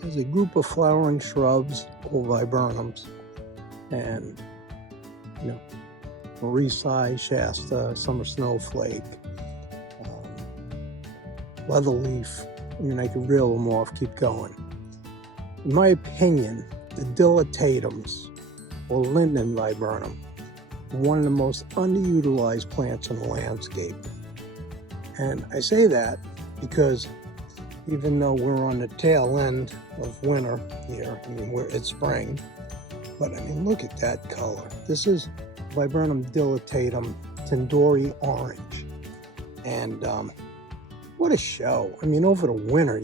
There's a group of flowering shrubs or viburnums, and Marisi, Shasta, summer snowflake, leatherleaf. I mean, I could reel them off, keep going. In my opinion, the dilatatums or Linden Viburnum are one of the most underutilized plants in the landscape. And I say that because even though we're on the tail end of winter here, I mean, it's spring, but I mean, look at that color. This is Viburnum dilatatum Tandoori Orange. And what a show. I mean, over the winter,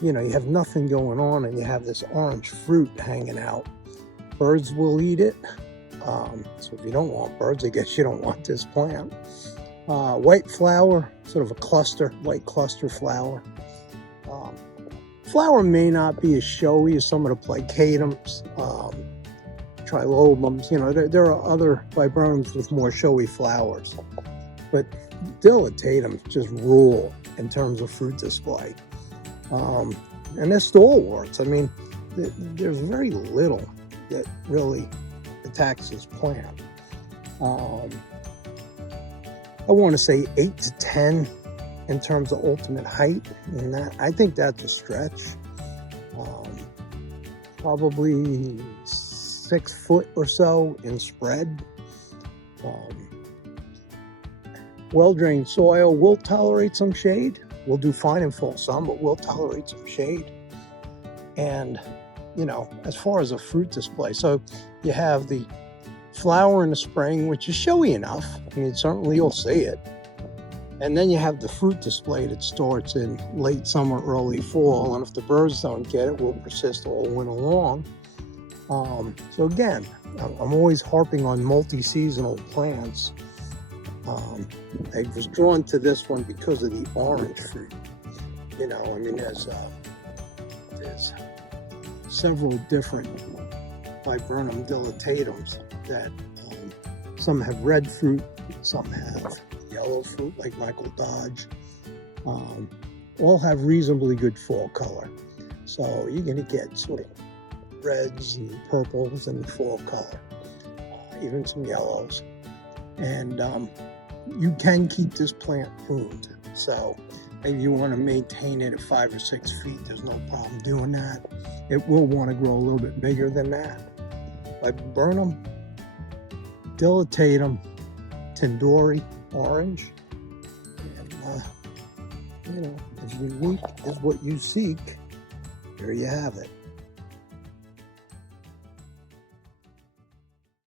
you have nothing going on and you have this orange fruit hanging out. Birds will eat it. So if you don't want birds, I guess you don't want this plant. White flower, sort of a cluster, white cluster flower. Flower may not be as showy as some of the plicatums, trilobums. There are other viburnums with more showy flowers, but dilatatums just rule in terms of fruit display. And they're stalwarts. I mean, there's very little that really attacks this plant. I want to say 8 to 10 in terms of ultimate height, and I think that's a stretch. Probably 6 foot or so in spread. Well-drained soil will tolerate some shade. We'll do fine in full sun, but we'll tolerate some shade. And, as far as a fruit display, so you have the flower in the spring, which is showy enough. I mean, certainly you'll see it. And then you have the fruit display that starts in late summer, early fall. And if the birds don't get it, will persist all winter long. So again, I'm always harping on multi-seasonal plants. I was drawn to this one because of the orange fruit. I mean, there's several different Viburnum dilatatums that some have red fruit, some have yellow fruit like Michael Dodge. All have reasonably good fall color. So you're going to get sort of reds and purples and fall color, even some yellows. And you can keep this plant pruned. So maybe you want to maintain it at 5 or 6 feet. There's no problem doing that. It will want to grow a little bit bigger than that. Viburnum dilatatum Tandoori Orange. And, if unique is what you seek, here you have it.